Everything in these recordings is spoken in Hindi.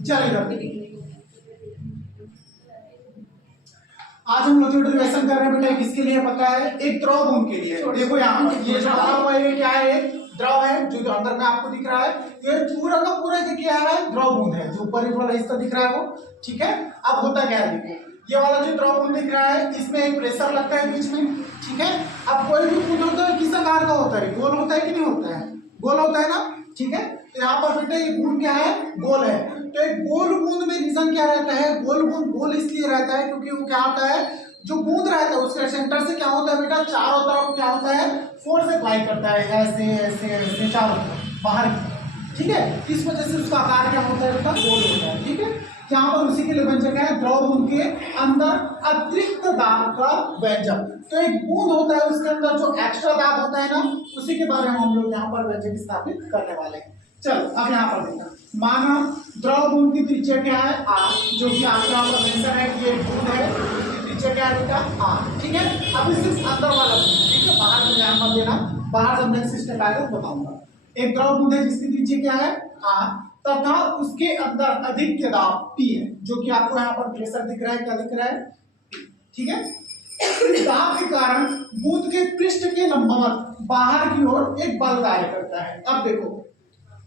चलेगा। आज हम लोग जो डेरिवेशन कर रहे हैं बेटा किसके लिए पता है? एक द्रव बूंद के लिए। देखो यहाँ पर ये जो बना हुआ है क्या है? द्रव है जो अंदर में आपको दिख रहा है। ये पूरा का पूरा ये क्या है? द्रव बूंद है। जो ऊपर वाला हिस्सा दिख रहा है वो, ठीक है। अब होता क्या है देखो, ये वाला जो द्रव बूंद दिख रहा है इसमें एक प्रेशर लगता है बीच में, ठीक है। अब कोई भी बूंद होता है किस आकार का होता है? गोल होता है कि नहीं होता है? गोल होता है ना, ठीक है। तो यहाँ पर बेटा ये बूंद क्या है? गोल है। तो एक गोल बूंद में रीजन क्या रहता है? गोल बूंद गोल इसलिए रहता है क्योंकि वो क्या होता है, जो बूंद रहता है उसके सेंटर से क्या होता है बेटा, चारों तरफ क्या होता है, फोर्स अप्लाई करता है, ऐसे ऐसे ऐसे चारों तरफ बाहर की, ठीक है। इस वजह से उसका आकार क्या होता है बेटा, गोल होता है, ठीक है। यहाँ पर उसी के लिए व्यंजक है द्रव बूंद के अंदर अतिरिक्त दाब का व्यंजक। तो एक बूंद होता है उसके अंदर जो एक्स्ट्रा दाब होता है ना, उसी के बारे में हम लोग यहाँ पर व्यंजक स्थापित करने वाले हैं। चलो अब यहाँ पर देखना, माना द्रव बूंद की त्रिज्या क्या है? आर, जो कि आपका मेंशन है कि एक बूंद है, त्रिज्या क्या है बेटा? आर, ठीक है। अब इस अंदर वाला, ठीक है, बाहर में ध्यान मत देना, बाहर जब नेक्स्ट सिस्टम आएगा तो बताऊंगा। एक द्रव बूंद है जिसकी त्रिज्या क्या है? आर, तथा उसके अंदर अधिक दाब पी है, जो कि आपको यहाँ पर प्रेशर दिख रहा है, क्या दिख रहा है? ठीक है। इस दाब के कारण बूंद के पृष्ठ के लंबवत बाहर की ओर एक बल कार्य करता है। अब देखो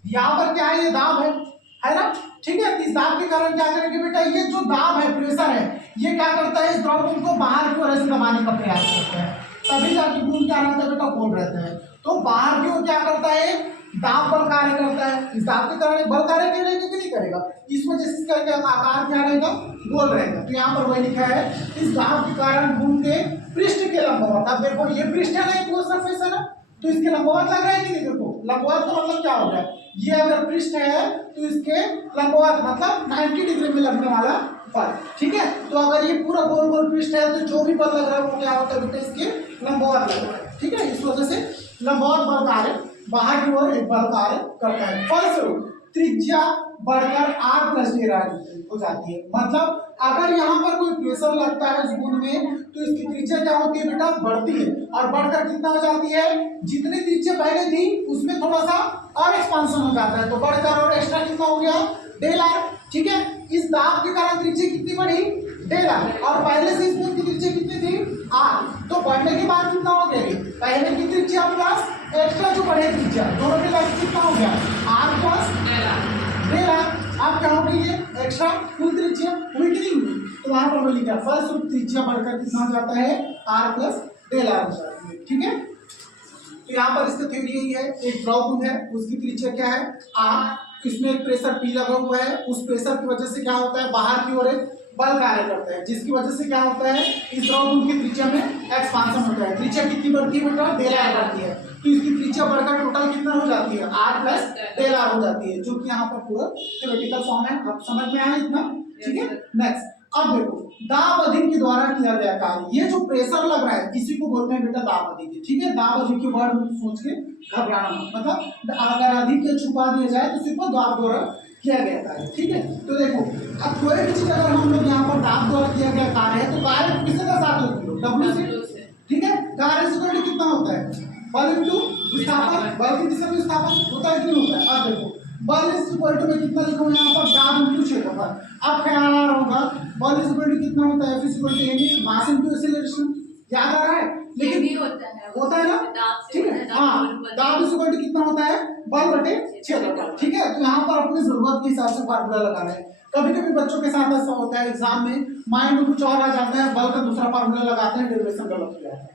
यहाँ पर क्या है, ये दाब है ना, ठीक है। इस दाब के कारण क्या करेंगे बेटा, ये जो दाब है, प्रेशर है, ये क्या करता है, इस द्रव बूंद को बाहर की ओर ऐसे दबाने का प्रयास करता है, तभी जाके बूंद क्या रहता है बेटा, गोल रहता है। तो बाहर की ओर क्या करता है, दाब बल कार्य करता है। इस दाब के कारण बल कार्य करेगा कि नहीं करेगा, इस वजह से इसका आकार क्या रहेगा, गोल रहेगा। तो यहाँ पर वही लिखा है, इस दाब के कारण बूंद के पृष्ठ के लंबवत। अब देखो ये पृष्ठ है ना, एक सरफेस है ना, तो इसके लंबवत लग रहा है कि नहीं? देखो लंबवत का मतलब क्या हो गया, ये अगर पृष्ठ है तो इसके लंबवत मतलब 90 डिग्री में लगने वाला बल, ठीक है। तो अगर ये पूरा गोल गोल पृष्ठ है तो जो भी बल लग रहा है वो क्या होता है बेटा, इसके लंबवत लग रहा है, ठीक है। इस वजह से लंबवत बल कार्य बाहर की ओर एक बल कार्य करता है। फलस्वरूप त्रिज्या बढ़कर r प्लस d हो जाती है। मतलब अगर यहाँ पर कोई प्रेशर लगता है उस बूंद में तो इसकी त्रिज्या क्या होती है बेटा, बढ़ती है, और बढ़कर कितना हो जाती है, जितनी त्रिज्या पहले थी उसमें थोड़ा सा और एक्सपांशन हो जाता है, तो बढ़कर और एक्स्ट्रा कितना हो गया, डेल r, ठीक है। इस दाब के कारण त्रिज्या कितनी बढ़ी, डेल r, और पहले से इस बूंद की त्रिज्या कितनी थी, r, तो बढ़ने के बाद कितना हो गया, पहले की त्रिज्या प्लस एक्स्ट्रा जो बढ़े त्रिज्या, दोनों मिला के कितना हो गया, r प्लस डेल r। आप क्या हो गई, ये एक्स्ट्रा कुल त्रिज्या हुई कि नहीं हुई? तो वहां पर वही लिखा, फलस्वरूप त्रिज्या बढ़कर कितना हो जाता है, r प्लस डेल r हो जाती है, ठीक है। तो यहाँ पर इसका थ्योरी यही है, एक द्रव बूंद है, उसकी त्रिज्या क्या है, r, इसमें एक प्रेशर P लगा हुआ है, उस प्रेशर की वजह से क्या होता है, बाहर की ओर एक बल कार्य करता है, जिसकी वजह से क्या होता है, इस द्रव बूंद की त्रिज्या में एक्सपांशन होता है। त्रिज्या कितनी बढ़ती है बेटा, डेल r बढ़ती है, तो इसकी त्रिज्या बढ़कर टोटल कितना हो जाती है, r प्लस डेल r हो जाती है, जो कि यहाँ पर पूरा थ्योरेटिकल फॉर्म है। अब समझ में आया इतना, ठीक है। नेक्स्ट अब देखो, दाब अधिक के द्वारा किया गया कार्य, ये जो प्रेशर लग रहा है इसी को बोलते हैं बेटा दाब अधिक, ठीक है। दाब अधिक के वर्ड सोच के घबराना मत, मतलब अगर अधिक छुपा दिया जाए तो सिर्फ दाब द्वारा किया गया कार्य, ठीक है। तो देखो अब कोई भी चीज अगर हम लोग यहाँ पर दाब द्वारा किया गया कार्य है तो कार्य किससे का साथ होती है, W से, ठीक है। कार्य से कितना होता है, बल इंटू विस्थापन, बल की दिशा में विस्थापन होता है कि नहीं होता है। अब देखो बल इज इक्वल टू में कितना लिखा हुआ है यहाँ पर, दाब इंटू क्षेत्रफल। अब ख्याल आ रहा होगा बल इज इक्वल टू कितना होता है, F is equal to mass into acceleration, याद आ रहा है, लेकिन भी होता है ना, ठीक है। हाँ, दाब इज इक्वल टू कितना होता है, बल बटे क्षेत्रफल, ठीक है। तो यहाँ पर अपनी जरूरत के हिसाब से फार्मूला लगाना है। कभी कभी बच्चों के साथ ऐसा होता है एग्जाम में माइंड में कुछ और आ जाता है, बल का दूसरा फार्मूला लगाते हैं, डेरिवेशन गलत हो जाता है,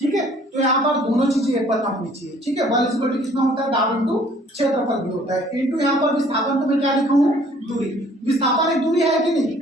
ठीक है। तो यहाँ पर दोनों चीजें एक पता होनी चाहिए, ठीक है। बल इज इक्वल टू कितना होता है, दाब इंटू क्षेत्रफल भी होता है, इंटू यहाँ पर विस्थापन, तो मैं क्या लिखा हूँ, दूरी। विस्थापन एक दूरी है कि नहीं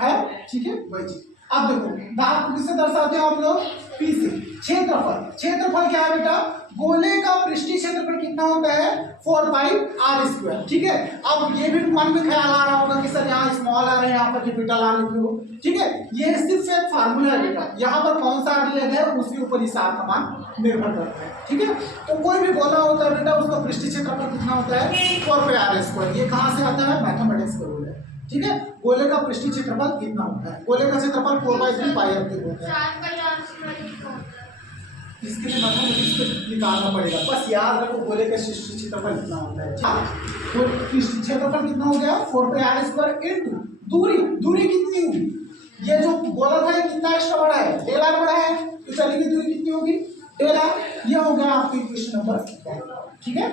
है, ठीक है, वही चीज। अब देखो दाब को किससे दर्शाते हैं आप लोग, P से। क्षेत्रफल, क्षेत्रफल क्या है बेटा, गोले का पृष्ठीय क्षेत्रफल कितना होता है, 4 पाई r स्क्वायर, ठीक है। अब ये भी मन में ख्याल आ रहा होगा कि सर यहाँ स्मॉल आ रहे हैं, यहाँ पर कैपिटल r लिखे हो, ठीक है। ये सिर्फ एक फार्मूला है बेटा, यहाँ पर कौन सा r लिया गया है उसके ऊपर इस r का मान निर्भर करता है, ठीक है। तो कोई भी गोला होता है बेटा उसका पृष्ठीय क्षेत्रफल कितना होता है, 4 पाई r स्क्वायर। ये कहाँ से आता है, मैथमेटिक्स का रूल है, ठीक है। गोले का पृष्ठीय क्षेत्रफल कितना होता है, गोले का क्षेत्रफल 4/3 पाई r क्यूब होता है। इसके लिए मतलब इसको निकालना पड़ेगा। बस याद रखो गोले का शिष्ट क्षेत्रफल कितना होता है। तो क्षेत्रफल कितना हो गया 4πr² इनटू दूरी कितनी होगी, ये जो गोला था ये कितना एक्स्ट्रा बड़ा है, डेल आर बड़ा है, तो चलेगी दूरी कितनी होगी डेल आर। ये हो गया आपकी इक्वेशन नंबर 1। ठीक है,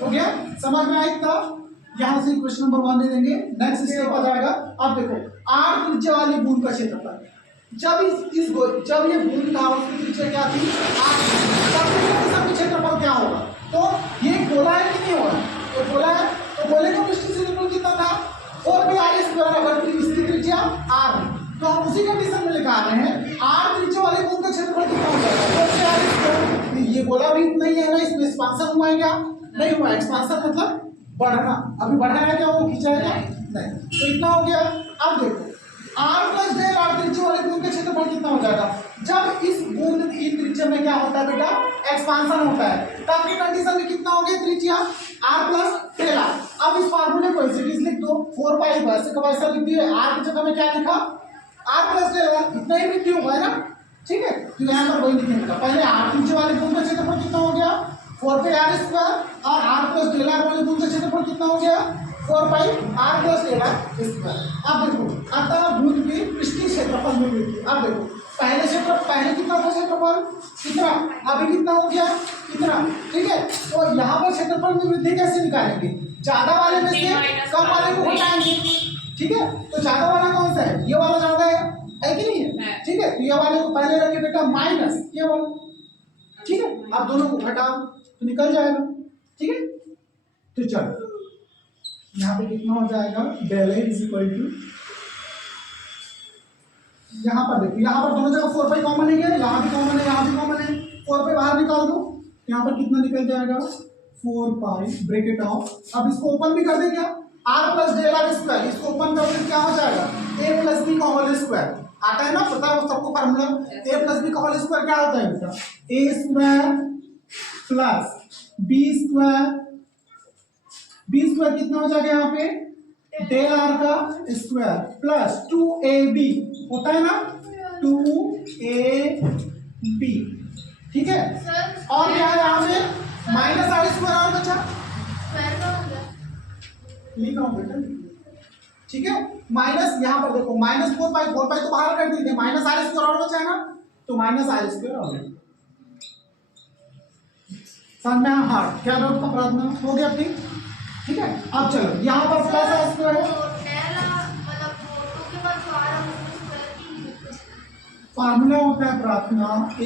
हो गया, समझ में आया इतना। यहाँ से इक्वेशन नंबर 1 दे देंगे। नेक्स्ट स्टेप आ जाएगा। अब देखो आर त्रिज्या वाली बूंद का क्षेत्रफल, जब जब ये बूंद था उसकी त्रिज्या क्या थी 8, तब इसका क्षेत्रफल क्या होगा, तो ये गोला है कि नहीं होगा, तो गोला है तो गोले का पृष्ठ क्षेत्रफल कितना था 4πr² इसकी त्रिज्या r। तो हम उसी कंडीशन में लिखा रहे हैं आर त्रिज्या वाले बूंद का क्षेत्रफल कितना हो जाएगा 4πr²। ये गोला भी इतना ही है ना, इसमें एक्सपांशन हुआ है क्या, नहीं हुआ। एक्सपांशन मतलब बढ़ना, अभी बढ़ा है क्या, वो खींचा है क्या, नहीं। तो इतना हो गया। अब देखो r + डेल r त्रिज्या वाले बूंद का क्षेत्रफल कितना हो जाएगा, जब इस बूंद की त्रिज्या में क्या होता है बेटा एक्सपांशन होता है, तब की कंडीशन में कितना हो गया त्रिज्या r + डेल r। अब इस फार्मूले को ऐसे लिख दो 4π वैसे का वैसा लिख दिए, r की जगह में क्या लिखा r + डेल r, इतना ही वृद्धि हुआ है ना। ठीक है, तो यहाँ पर वही लिखने का, पहले r त्रिज्या वाले बूंद का क्षेत्रफल कितना हो गया 4πr² और r + डेल r वाले बूंद का क्षेत्रफल कितना हो गया 4πr + डेल r²। अब देखो अतः बूंद की पृष्ठीय क्षेत्रफल में वृद्धि। अब देखो पहले कितना था क्षेत्रफल इतना, अभी कितना हो गया इतना। ठीक है, तो यहाँ पर क्षेत्रफल में वृद्धि कैसे निकालेंगे, ज्यादा वाले में से कम वाले को घटाएंगे। ठीक है, तो ज्यादा वाला कौन सा है, ये वाला ज्यादा है कि नहीं है। ठीक है, तो ये वाले को पहले रखे बेटा माइनस ये वाला। ठीक है, अब दोनों को घटाओ तो निकल जाएगा। ठीक है, तो चलो यहाँ पे कितना हो जाएगा डेल a = यहाँ पर देखो, यहाँ पर दोनों जगह 4π कॉमन है क्या, यहाँ भी कॉमन है यहाँ भी कॉमन है, 4π बाहर निकाल दो, यहाँ पर कितना निकल जाएगा 4π ब्रैकेट ऑफ। अब इसको ओपन भी कर दें क्या, r + डेल r², इसको ओपन कर दें क्या हो जाएगा a + b का होल स्क्वायर। आता है ना, पता है वो सबको फार्मूला, a + b का होल स्क्वायर क्या होता है बेटा a² + b² कितना हो जाएगा यहाँ पे डेल r का स्क्वायर प्लस 2ab होता है ना 2ab। ठीक है, और क्या है यहाँ पे -r² और बचा लिखा हूँ बेटा। ठीक है, माइनस यहाँ पर देखो -4π तो बाहर कर दीजिए, -r² और बचा है ना, तो -r² और समझ में। हाँ क्या डाउट था प्रार्थना हो गया ठीक। ठीक है, अब चलो यहाँ पर +r² है, फार्मूला होता है प्रार्थना a +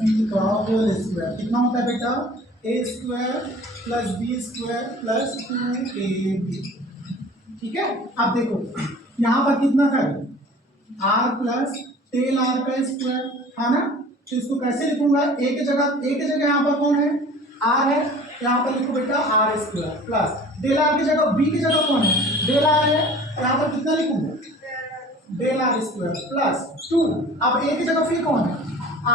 b का होल स्क्वायर। कितना होता है बेटा a² + b² + 2ab। ठीक है, अब देखो यहाँ पर कितना था r + डेल r का स्क्वायर है ना, तो इसको कैसे लिखूंगा a की जगह यहाँ पर कौन है r है, यहाँ पर लिखो बेटा r² प्लस डेल r की जगह b की जगह कौन है डेल r है, यहाँ पर कितना लिखूंगा डेल r² प्लस 2। अब a की जगह फिर कौन है r,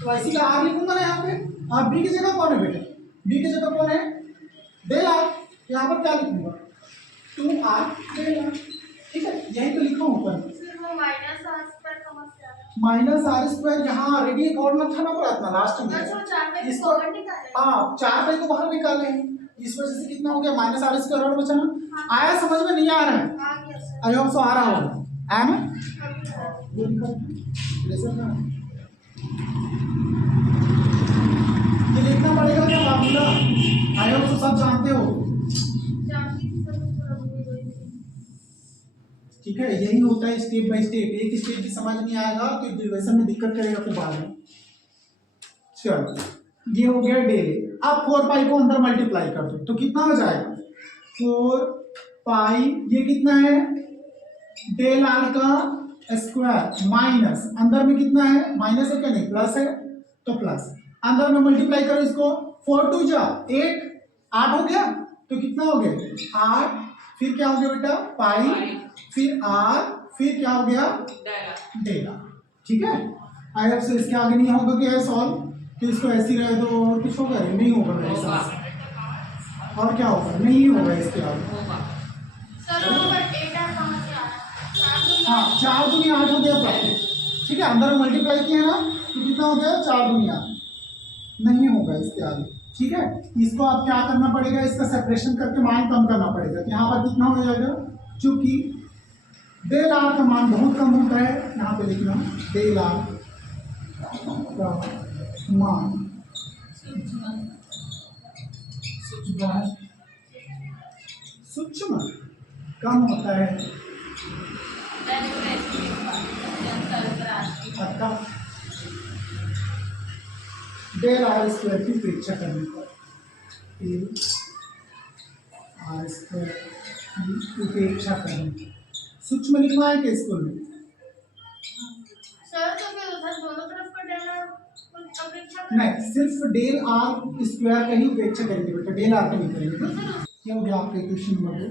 तो ऐसी का r लिखूंगा ना यहाँ पे। और b की जगह कौन है बेटा, b की जगह कौन है डेल r, यहाँ पर क्या लिखूंगा 2r डेल r। ठीक है, यही तो लिखा हूँ ऊपर -r²। यहाँ ऑलरेडी एक और था ना प्रार्थना लास्ट में, इसको हाँ 4π को बाहर निकाले, इस वजह से कितना हो गया -r² और बचा ना। आया समझ में, नहीं आ रहा है, आई होप सो आ रहा होगा। आया ना, ये लिखना पड़ेगा क्या फार्मूला, आई होप सो सब जानते हो। ठीक है, यही होता है स्टेप बाय स्टेप, एक स्टेप भी समझ नहीं आएगा तो डेरिवेशन में दिक्कत करेगा फिर बाद में। चलो ये हो गया डेल। अब 4π को अंदर मल्टीप्लाई कर दो तो कितना हो जाएगा 4π, ये कितना है डेल r का स्क्वायर माइनस अंदर में कितना है माइनस है क्या नहीं प्लस है, तो प्लस अंदर में मल्टीप्लाई करो इसको, 4 2 जा 8 8 हो गया, तो कितना हो गया 8, फिर क्या हो गया बेटा पाई, फिर r, फिर क्या हो गया डेल r। ठीक है, आई होप से इसके आगे नहीं होगा क्या है सॉल्व, तो इसको ऐसे ही रह दो और कुछ होगा नहीं होगा मेरे हिसाब से, और क्या होगा नहीं होगा इसके आगे। हाँ 4 दूनी 8 हो गया प्राप्त। ठीक है, अंदर मल्टीप्लाई किया ना, क्योंकि कितना हो गया 4 दुनिया, नहीं होगा इसके आगे। ठीक है, इसको आप क्या करना पड़ेगा, इसका सेपरेशन करके मान कम करना पड़ेगा। तो यहाँ पर कितना हो जाएगा, चूंकि डेल आर का मान बहुत कम होता है, यहाँ पे लिखना डेल आर का मान सूक्ष्म कम होता है अतः डेल आर स्क्वायर की उपेक्षा करने पर, डेल आर स्क्वायर की उपेक्षा करने पर सूक्ष्म लिखना है कि स्कूल में सर तो फिर उधर दोनों तरफ का डेल आर अपेक्षा नहीं, सिर्फ डेल आर स्क्वायर का ही उपेक्षा करेंगे बेटा, डेल आर का नहीं करेंगे। तो क्या हो गया आपका क्वेश्चन नंबर 2।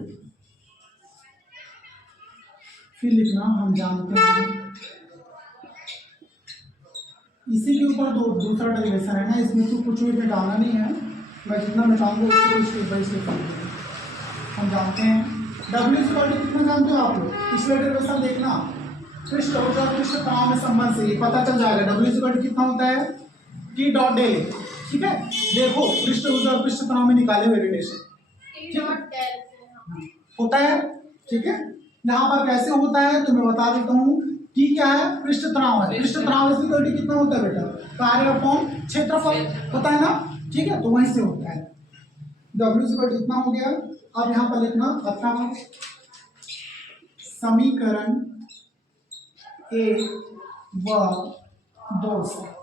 फिर लिखना हम जानते हैं, इसी के ऊपर दूसरा डेरिवेशन है ना, इसमें तो कुछ भी मिटाना नहीं है, मैं जितना मिटाऊंगा उसको स्टेप बाई स्टेप हम जानते हैं। डब्ल्यू इक्वल टू कितना जानते हो आप लोग, पिछले डेरिवेशन देखना, पृष्ठ ऊर्जा पृष्ठ तनाव में संबंध से पता चल जाएगा। डब्ल्यू इक्वल टू कितना होता है, टी डॉट डेल। ठीक है, देखो पृष्ठ ऊर्जा और पृष्ठ तनाव में निकाले हुए रिलेशन होता है। ठीक है, यहाँ पर कैसे होता है तो मैं बता देता हूँ कि क्या है, पृष्ठ तनाव है, पृष्ठ तनाव इक्वल टू कितना होता है बेटा, कार्य अपॉन क्षेत्रफल होता है ना। ठीक है, तो वहीं से होता है। डब्ल्यू इक्वल टू कितना हो गया, अब यहाँ पर लिखना अतः समीकरण 1 व 2 से।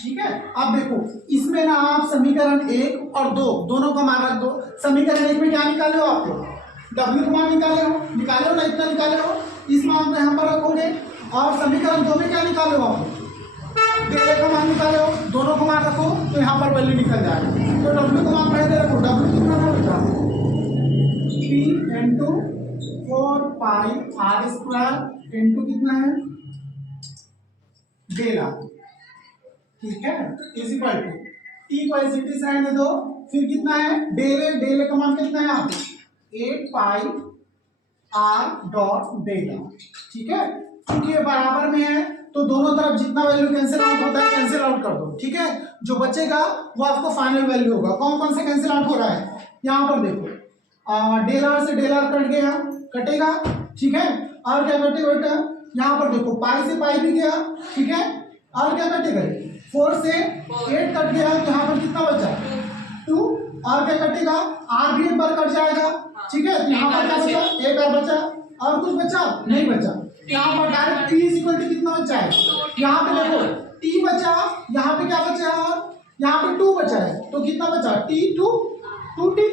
ठीक है, अब देखो इसमें ना आप समीकरण 1 और 2 दोनों का मान रख दो। समीकरण 1 में क्या निकाले हो आप लोग, डब्ल्यू का मान निकाले हो ना, इतना निकाले हो, इस मान को यहाँ पर रखोगे। और समीकरण 2 में क्या निकाले हो आप लोग, डेल का मान निकाले हो, दोनों का मान रखो तो यहाँ पर वैल्यू निकल जाएगा। तो डब्ल्यू का मान पहले रखो, डब्ल्यू कितना है बेटा, P into 4 pi r square into कितना है डेल आर। ठीक है, इज इक्वल टू टी को एज इट इज रहने दो, फिर कितना है डेल का मान कितना है यहाँ पे 8 पाई आर डॉट डेल आर। ठीक है, क्योंकि ये बराबर में है तो दोनों तरफ जितना वैल्यू कैंसिल आउट होता है कैंसिल आउट कर दो। ठीक है, जो बचेगा वो आपको फाइनल वैल्यू होगा। कौन कौन से कैंसिल आउट हो रहा है, यहाँ पर देखो डेल आर से डेल आर कट गया, कटेगा। ठीक है, और क्या कटेगा बेटा, यहाँ पर देखो पाई से पाई भी गया। ठीक है, और क्या कटेगा, 4 से 8 कट गया, तो यहाँ पर कितना बचा 2, और क्या कटेगा आर भी एक बार कट जाएगा। ठीक है, यहाँ पर क्या बचा, एक और बचा, और कुछ बचा नहीं बचा। यहाँ पर डायरेक्ट टी इक्वल टू कितना बचा है, यहाँ पे देखो टी बचा, यहाँ पे क्या बचा है, और यहाँ पे 2 बचा है, तो कितना बचा टी 2 टी।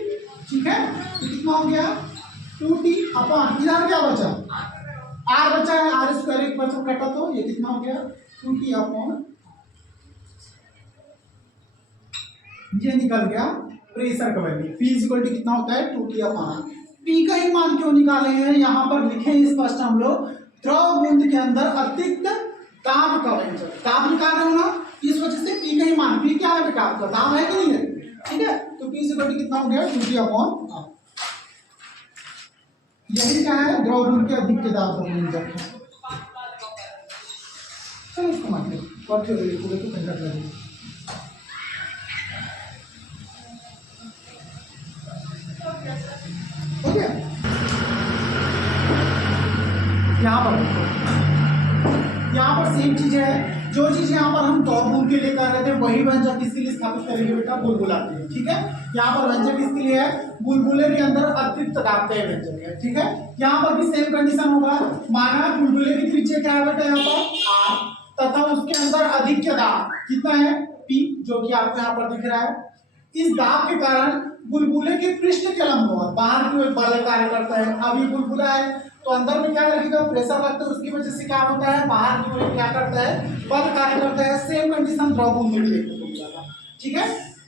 ठीक है, तो कितना हो गया 2t अपॉन इधर क्या बचा आर बचा है, आर स्क्वायर एक बचा कटा, तो ये कितना हो गया 2t अपॉन, ये निकल गया प्रेशर का वैल्यू। पी इक्वल टू कितना होता है 2t अपॉन। पी का ही मान क्यों निकाले हैं, यहाँ पर लिखे स्पष्ट हम लोग, द्रव बूंद के अंदर अतिरिक्त दाब का व्यंजक, दाब निकाल रहे हो ना, इस वजह से पी का ही मान, पी क्या है बेटा आपका दाब है कि नहीं है। ठीक है, तो पी इक्वल टू कितना हो गया 2t अपॉन। यही क्या है, द्रव बूंद के अधिक के दाब का व्यंजक है। चलो इसको मान लो, और फिर लिखोगे तो कंडक्ट लगेगा। यहाँ पर सेम चीज है, जो चीज यहाँ पर हम द्रव बूंद के लिए कर रहे थे वही व्यंजक किसके लिए स्थापित करेंगे बेटा, बुलबुला के लिए। ठीक है, यहाँ पर व्यंजक किसके लिए है, बुलबुले के अंदर अतिरिक्त दाब का व्यंजक है। ठीक है, यहाँ पर भी सेम कंडीशन होगा, माना बुलबुले की त्रिज्या क्या है बेटा यहाँ पर आर, तथा उसके अंदर अधिक दाब कितना है पी, जो कि आपको यहाँ पर दिख रहा है। इस दाब के कारण बुलबुले के पृष्ठ के लंबवत बाहर की ओर बल कार्य करता है। अब ये बुलबुला है तो अंदर में क्या लगेगा, प्रेशर लगता है, उसकी वजह से क्या होता है, बाहर की ओर क्या करता है, बल कार्य करता है। सेम कंडीशन द्रव बूंद में देखने को मिलेगा। ठीक है,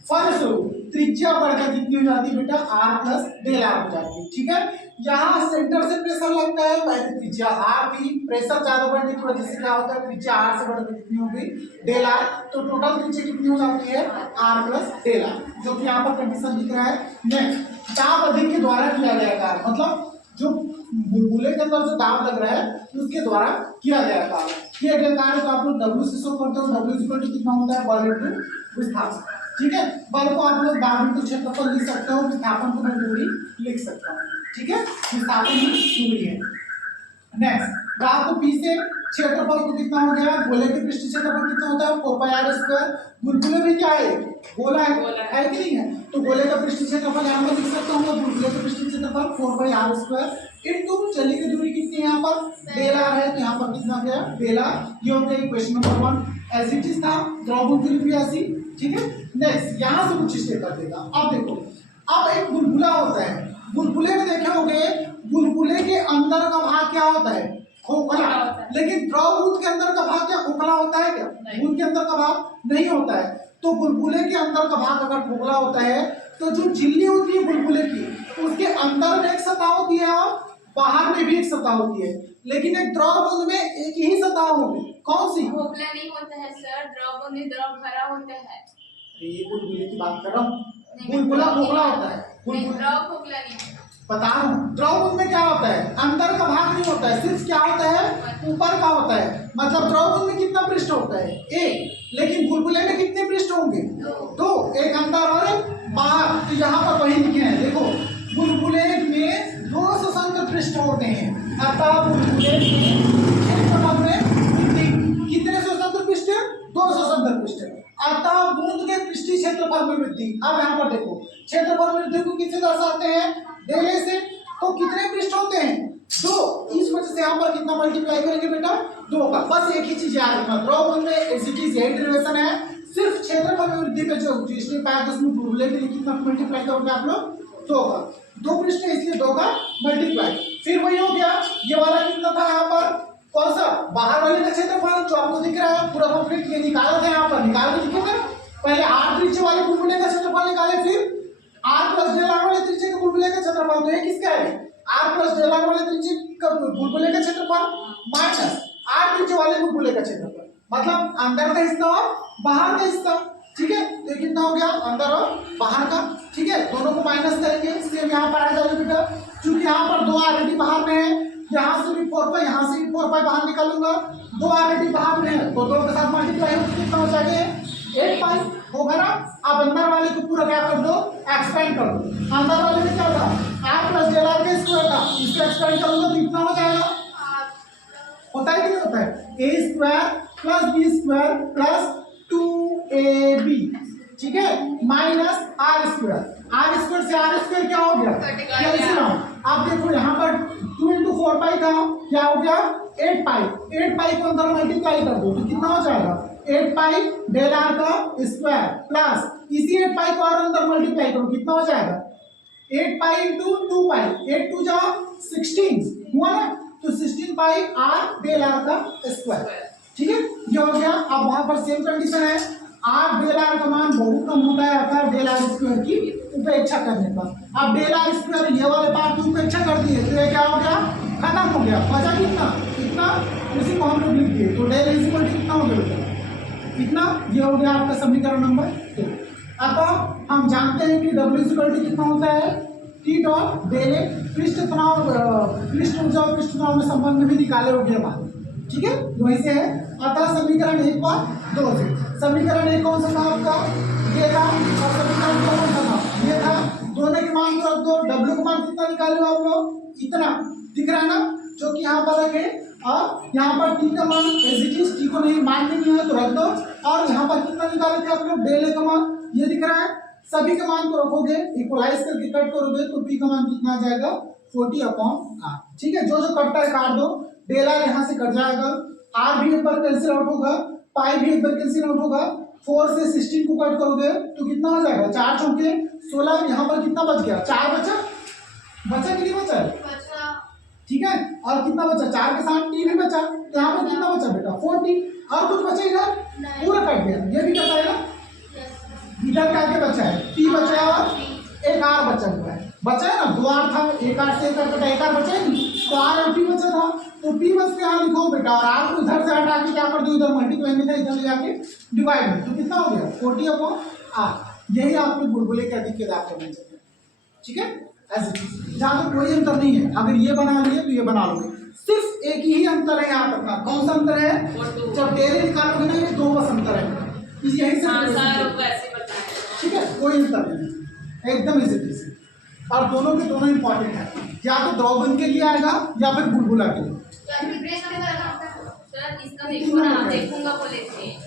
फलस्वरूप त्रिज्या बढ़कर कितनी हो जाती है बेटा आर प्लस डेल आर हो जाती है। ठीक है, यहाँ सेंटर से प्रेशर लगता है, पहले त्रिज्या आर थी, प्रेशर ज्यादा बढ़ने की वजह से क्या होता है, त्रिज्या आर से बढ़कर कितनी होगी डेल आर, तो टोटल त्रिज्या कितनी हो जाती है आर प्लस डेल आर, जो कि यहाँ पर कंडीशन दिख रहा है। नेक्स्ट, दाब अधिक के द्वारा किया गया कार्य, मतलब जो बुलबुले के अंदर जो दाब लग रहा है उसके द्वारा किया गया काम। किया गया कार्य को आप लोग W से शो करते हो। W इक्वल टू कितना होता है, बल इंटू विस्थापन। ठीक है, बल को आप लोग दाब इंटू क्षेत्रफल लिख सकते हो, विस्थापन को मैं दूरी लिख सकता हूँ। ठीक है, विस्थापन की दूरी है। नेक्स्ट, ग्राफ को P से क्षेत्रफल को कितना हो गया, गोले के पृष्ठ क्षेत्रफल कितना होता है, 4πr²। बुलबुले में क्या है, गोला है कि नहीं है, तो गोले का पृष्ठ क्षेत्रफल यहाँ पर लिख सकता हूँ, बुलबुले का पृष्ठ क्षेत्रफल 4πr² इनटू चली की दूरी कितनी है यहाँ पर, डेल r है, तो यहाँ पर कितना गया, डेल r। ये हो गया question number 1। As it is था, द्रव बुलबुले भी ऐसी। ठीक है, नेक्स्ट यहाँ से कुछ स्टेप कर देगा। अब देखो, अब एक बुलबुला होता है, बुलबुले में देखे होंगे, बुलबुले के अंदर का भाग क्या होता है, खोखला। लेकिन द्रवभूत के अंदर का भाग क्या खोखला होता है क्या, भूत के अंदर का भाग नहीं होता है। तो बुलबुले के अंदर का भाग अगर खोखला होता है तो जो झिल्ली होती है बुलबुले की, उसके अंदर में एक सतह होती है और बाहर में भी एक सतह होती है। लेकिन एक द्रवबूंद में एक ही सतह होगी, कौन सी, खोखला नहीं होता है सर, द्रव में द्रव भरा होता है। ये बुलबुले की बात कर रहा हूँ, बुलबुला खोखला होता है, द्रव खोखला नहीं बता रहा हूँ। द्रवबूंद में क्या होता है, अंदर का भाग नहीं होता है, सिर्फ क्या होता है, ऊपर का होता है। मतलब द्रवबूंद में कितना पृष्ठ होता है, एक। लेकिन बुलबुले में कितने पृष्ठ होंगे, दो, एक अंदर और एक बाहर। तो यहाँ पर वही लिखे हैं, देखो, बुलबुले में 2 स्वतंत्र पृष्ठ होते हैं, अतः बुलबुले में क्षेत्रफल में कितने स्वतंत्र पृष्ठ, 2 स्वतंत्र पृष्ठ। अतः बूंद के पृष्ठीय क्षेत्रफल में वृद्धि। अब यहाँ पर देखो, क्षेत्रफल में वृद्धि को किससे दर्शाते हैं, डेले से। तो कितने पृष्ठ होते हैं, 2। इस वजह से यहाँ पर कितना मल्टीप्लाई करेंगे बेटा, 2 का। बस एक ही चीज याद रखना, द्रवबूंद में एसिडिटी यही डेरिवेशन है, सिर्फ क्षेत्रफल में वृद्धि पे जो स्टेप आया, उसमें बुलबुले के लिए कितना मल्टीप्लाई करोगे आप लोग, 2 का। 2 पृष्ठ है इसलिए 2 का मल्टीप्लाई। फिर वही हो गया, ये वाला कितना था यहाँ पर, कौन सा, बाहर वाले का क्षेत्रफल जो आपको दिख रहा है पूरा कंप्लीट, ये निकाला था यहाँ पर, निकाल के लिखे थे। पहले r त्रिज्या वाले बुलबुले का क्षेत्रफल निकाले, फिर r प्लस डेल r वाले त्रिज्या के बुलबुले का क्षेत्रफल। तो ये किसका है, r प्लस डेल r वाले त्रिज्या का बुलबुले का क्षेत्रफल माइनस r त्रिज्या वाले बुलबुले का क्षेत्रफल, मतलब अंदर का हिस्सा और बाहर का हिस्सा। ठीक है, तो ये कितना हो गया, अंदर और बाहर का। ठीक है, दोनों को माइनस करेंगे, इसलिए यहाँ पर आ जाएगा बेटा, क्योंकि यहाँ पर 2 ऑलरेडी बाहर में है, यहाँ से भी 4π, यहाँ से भी 4π बाहर निकालूंगा, 2 ऑलरेडी बाहर में है, तो 2 के साथ मल्टीप्लाई होकर कितना हो जाएगा, 8π होगा ना। अब अंदर वाले को पूरा क्या कर दो, एक्सपेंड कर दो। अंदर वाले में क्या था, r प्लस डेल r के स्क्वायर था, इसको एक्सपेंड करूंगा तो कितना हो जाएगा, होता है कि नहीं होता है, a² plus b² plus 2ab। ठीक है, माइनस r²। r² से r² क्या हो गया, कैंसिल। आप देखो यहाँ पर 2 × 4π था, क्या हो गया, 8π। 8π को अंदर मल्टीप्लाई कर दो तो कितना हो जाएगा, 8π डेल r का स्क्वायर प्लस इसी 8π को और अंदर मल्टीप्लाई करो, कितना हो जाएगा, 8π × 2π, 8 2 जा 16 हुआ ना, तो 16π r डेल r का स्क्वायर। ठीक है, ये हो गया। अब वहां पर सेम कंडीशन है, r डेल r का मान बहुत कम होता है, अतः डेल r स्क्वायर की उपेक्षा करने पर। अब डेल r स्क्वायर ये वाले पार्ट की उपेक्षा कर दिए तो ये क्या हो गया, खत्म हो गया। बचा कितना, इतना, उसी को हम लोग लिख दिए, तो डेल इक्वल टू कितना हो गया, इतना। ये हो गया आपका समीकरण नंबर 2। अब हम जानते हैं कि W इक्वल टू कितना होता है, T डॉट डेल ए। पृष्ठ तनाव, पृष्ठ ऊर्जा और पृष्ठ तनाव में संबंध भी निकाले हो गया बात। ठीक है, वहीं से है। अतः समीकरण 1 और 2 से, समीकरण 1 कौन सा था आपका, ये था, और समीकरण 2 कौन सा था, ये था। दोनों के मान को रख दो, W का मान कितना निकाले आप लोग, इतना दिख रहा है ना, जो कि यहाँ पर रखे। और यहाँ पर T का मान एसिटिस, T को नहीं मान नहीं है तो रख दो। और यहाँ पर कितना निकाले थे आप लोग, डेल ए का मान ये दिख रहा है। सभी के मान को रखोगे, इक्वलाइज करके कट करोगे तो P का मान कितना आ जाएगा, 40/r। ठीक है, जो जो कटता है काट दो, डेल r यहाँ से कट जाएगा, r भी एक बार कैंसिल आउट होगा, पाई भी एक बार कैंसिल आउट होगा। 4 से 16 को कट करोगे तो कितना हो जाएगा, 4 चौके 16। यहाँ पर कितना बच गया, 4 बचा, बचा कि नहीं बचा, ठीक है। और कितना बचा, 4 के साथ t भी बचा, तो यहाँ पर कितना बचा बेटा, 40। और कुछ बचेगा, पूरा कट गया, ये भी कटा है ना, इधर का आगे बचा है, t बचा है और एक r बचा हुआ है, बचा है ना, 2 r था, एक r से एक r कटा, एक r बचा है, तो r और t बचा था, तो p बस के यहाँ लिखो बेटा, और r को इधर से हटा के क्या कर दो, इधर मल्टीप्लाई में था, इधर ले जाके डिवाइड में, तो कितना हो गया, 40/r। यही आपके बुलबुले के अधिक के दाब करने चाहिए। ठीक है, ऐसे जहाँ तो कोई अंतर नहीं है। अगर ये बना लिए तो ये बना लोगे, सिर्फ एक ही अंतर है यहाँ तक का। कौन सा अंतर है? जब डेरे निकालोगे ना ये दो बस अंतर है, यही से ठीक है, कोई अंतर नहीं, एकदम इजी पीसी। और दोनों के दोनों इंपॉर्टेंट है, या तो द्रवबंध के लिए आएगा या फिर बुलबुला के लिए। या फिर ब्रेक के लिए आएगा। सर इसका देखो ना, देखूंगा बोले थे।